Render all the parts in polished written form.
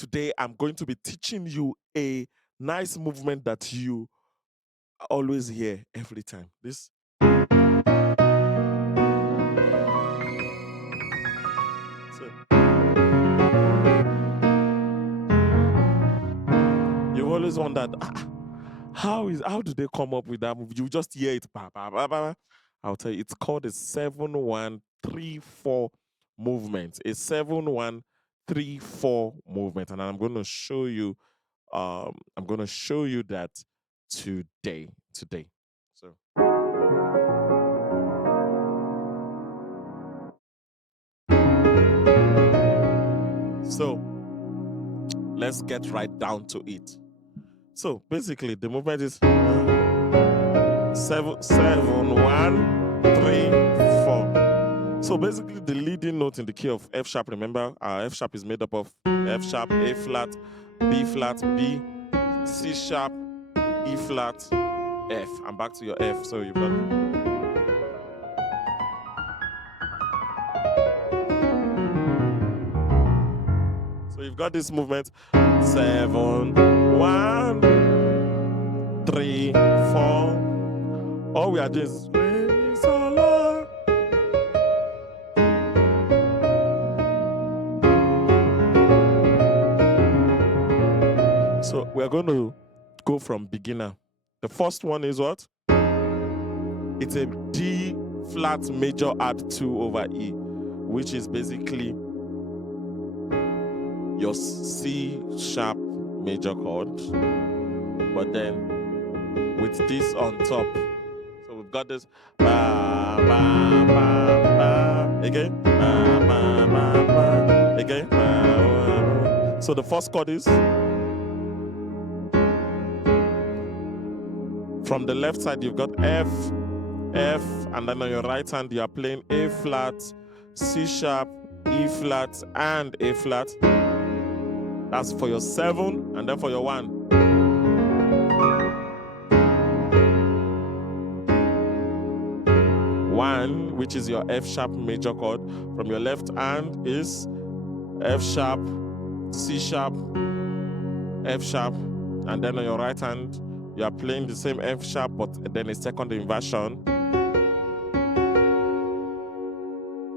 Today, I'm going to be teaching you a nice movement that you always hear every time. This. So, you always wondered, how do they come up with that move? You just hear it. Bah, bah, bah, bah. I'll tell you, it's called a 7-1-3-4 movement. A 7-1-3-4 movement. And I'm going to show you that today. So let's get right down to it. So basically the movement is 7-1-3-4. So basically the leading note in the key of F sharp, remember our F sharp is made up of F sharp, A flat, B, C sharp, E flat, F. And back to your F. So you've got this movement 7-1-3-4. All we are doing is so we're going to go from beginner. The first one is what? It's a D flat major add 2 over E, which is basically your C sharp major chord, but then with this on top. So we've got this ba, ba, ba, ba. Again ba, ba, ba, ba. Again ba, ba, ba. So the first chord is from the left side. You've got F, and then on your right hand you are playing A flat, C sharp, E flat, and A flat. That's for your 7, and then for your 1. 1, which is your F sharp major chord. From your left hand is F sharp, C sharp, F sharp, and then on your right hand you are playing the same F sharp, but then a second inversion.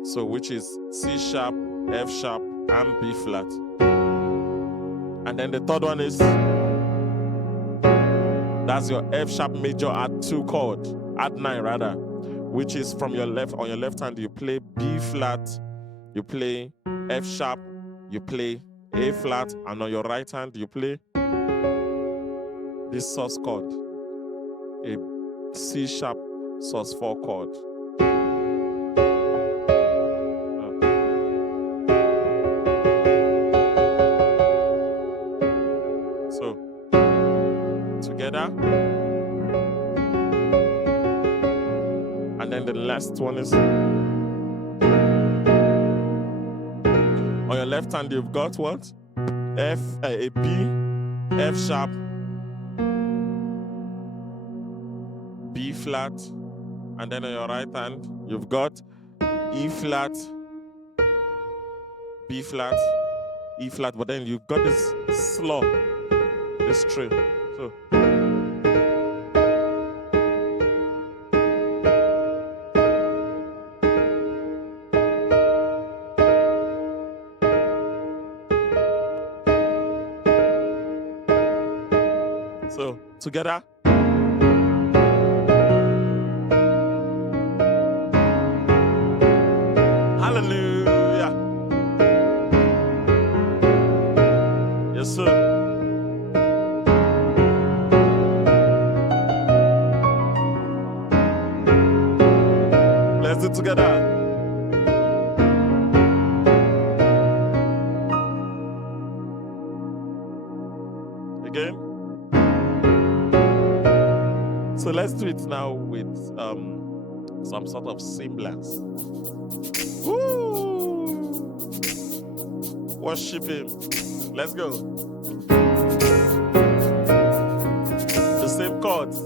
So which is C sharp, F sharp, and B flat. And then the third one is, that's your F sharp major add 2 chord, add 9 rather, which is from your left. On your left hand you play B flat, you play F sharp, you play A flat, and on your right hand you play this sus chord, a C sharp sus 4 chord. So together, and then the last one is on your left hand you've got what? A B, F sharp, B flat, and then on your right hand you've got E flat, B flat, E flat, but then you've got this slow, this trill. So together. Hallelujah. Yes, sir. Let's do it together. Again. So let's do it now with some sort of semblance. Woo! Worship him. Let's go. The same chords.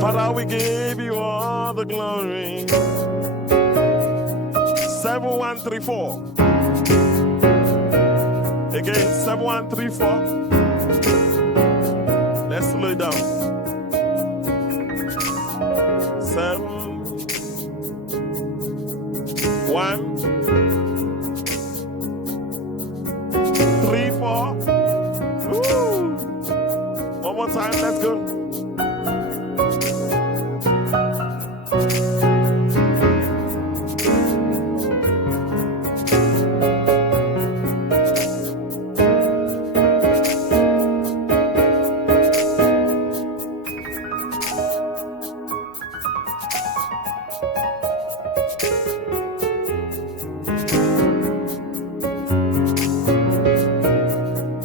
Father, we give you all the glory. 7-1-3-4. Again, 7, 1, 3, 4. Let's slow it down. 7, 1, 3, 4. Woo! One more time, let's go.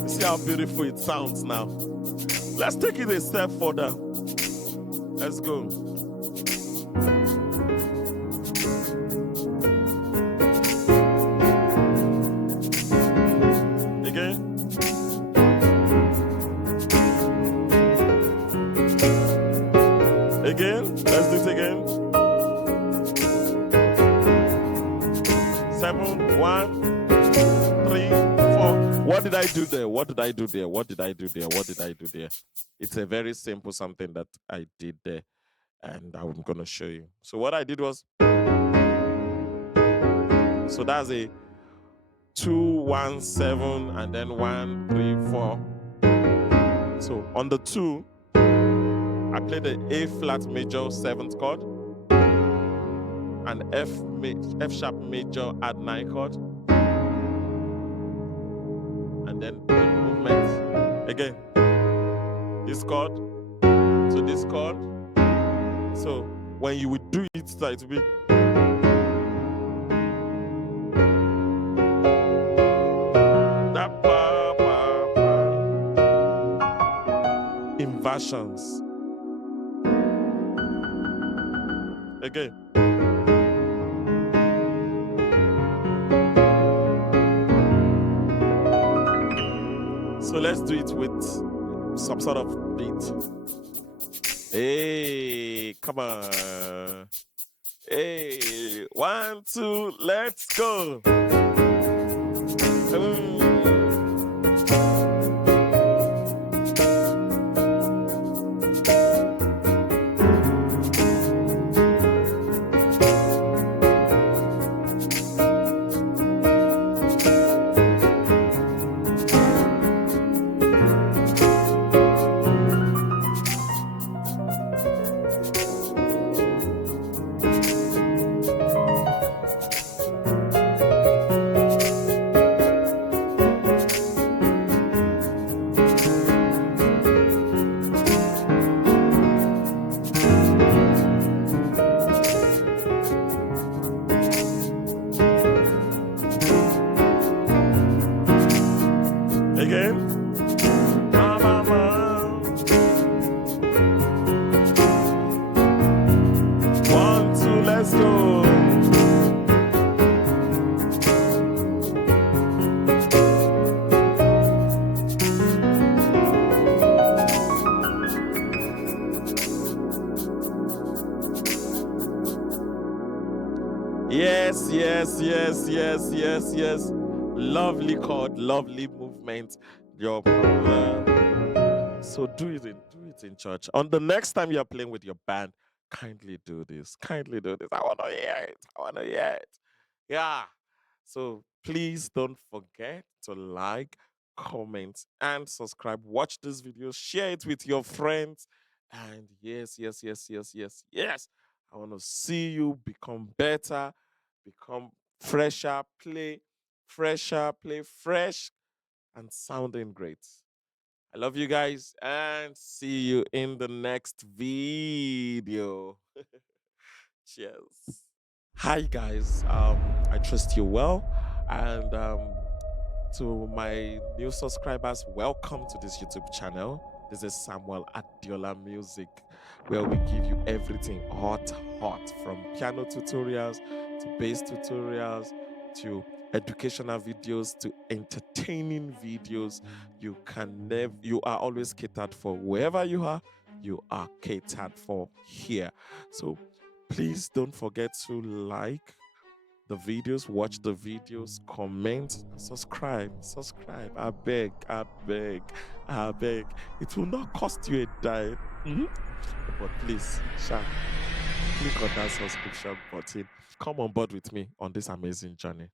See how beautiful it sounds now. Let's take it a step further. Let's go. Again. Again. Let's do it again. 7, 1, 3, 4. What did I do there? What did I do there? What did I do there? What did I do there? It's a very simple something that I did there, and I'm going to show you. So what I did was, so that's a 2, 1, 7, and then 1, 3, 4. So on the 2, I played the A flat major 7th chord, and F sharp major add 9 chord, and then the movement again. This chord to this chord. So when you would do it, it will be inversions. Again. So let's do it with some sort of beat. Hey, come on. Hey, 1, 2, let's go. Again. 1, 2, let's go. Yes, yes, yes, yes, yes, yes. Lovely chord, lovely movement. So do it in church. On the next time you're playing with your band, kindly do this. Kindly do this. I want to hear it. I want to hear it. Yeah. So please don't forget to like, comment, and subscribe. Watch this video. Share it with your friends. And yes, yes, yes, yes, yes, yes. I want to see you become better, become fresher, play fresh, and sounding great. I love you guys, and see you in the next video. Cheers. Hi guys, I trust you well, and to my new subscribers, welcome to this YouTube channel. This is Samuel Adiola Music, where we give you everything hot, from piano tutorials to bass tutorials to educational videos to entertaining videos. You are always catered for. Wherever you are catered for here. So please don't forget to like the videos, watch the videos, comment, subscribe. I beg, I beg, I beg. It will not cost you a dime. But please, Sha, click on that subscription button. Come on board with me on this amazing journey.